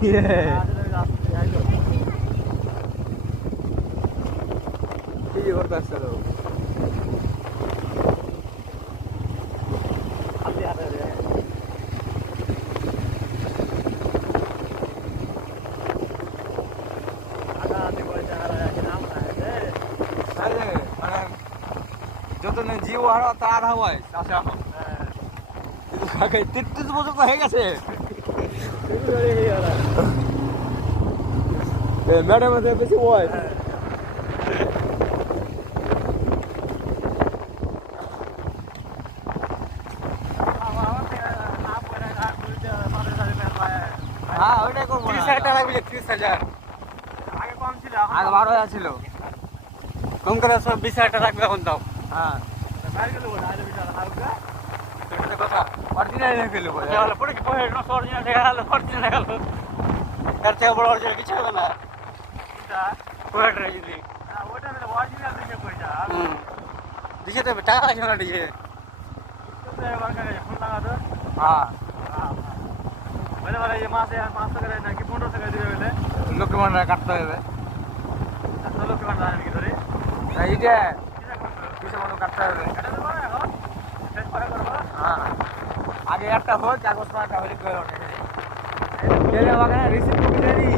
কি করতে আসছিল যত জীব হারা তার হাওয়ায় চাষা কিন্তু কাকে 33 বছর তো হয়ে গেছে ম্যাডাম আছে বেশি বয়স হ্যাঁ ওইটাই করবো 30,000 টাকা লাগবে 30,000 আগে কম ছিল আগে 12,000 ছিল কম করে সব 20,000 টাকা লাগবে এখন দাও হ্যাঁ কথা অরিজিনাল রেখে নেবো পরে কি পরে অরিজিনাল দেখা গেল অরিজিনাল দেখা গেল তার থেকে বড় অরিজিনাল কিছু হবে না ওটা যদি ওটা অরিজিনাল দিকে পয়সা দিকে তো টাকা লাগবে না দিকে ফোন লাগা তো হ্যাঁ বলে বলে এই মাসে 500 টাকা নাকি 1500 টাকা দিবে বলে লক্ষ্মী ভান্ডার কাটতে হবে লক্ষ্মী ভান্ডার নাকি ধরে এইটা কিসে মনে কাটতে হবে কাটতে দেবো না এখন শেষ পরে করবো হ্যাঁ আগে একটা হোক কাগজ পাতা হলে করে ওঠে গেলে ওখানে রিসিপ্ট কপি দেনি